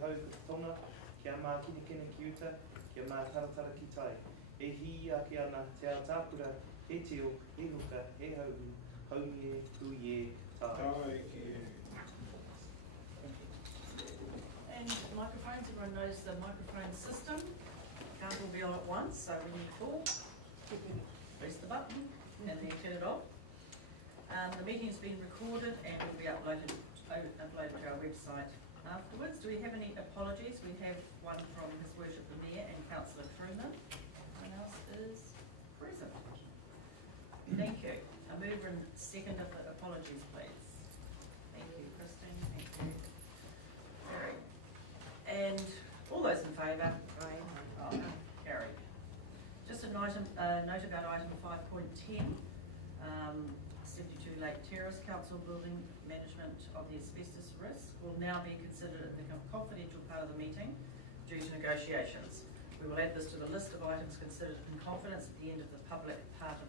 hau ki te tonga, kia mā kine kine ki uta, kia mā taratara ki tai. E hi ake ana te ao tāpura, he teo, he huka, he hauhu, haunge, huie, tai. Tai ki And microphones, everyone knows the microphone system. Can't all be on at once, so when you call, press the button and then turn it off. The meeting's been recorded and will be uploaded to our website afterwards. Do we have any apologies? We have one from His Worship the Mayor and Councillor Truman. Anyone else is present? Thank you. A mover and second of the apologies, please. Thank you, Christine. Thank you, Gary. And all those in favour? Aye. Oh, carried. Just a note about item 5.10. 72 Lake Terrace Council Building Management of the Asbestos Risk will now be considered at the confidential part of the meeting due to negotiations. We will add this to the list of items considered in confidence at the end of the public part of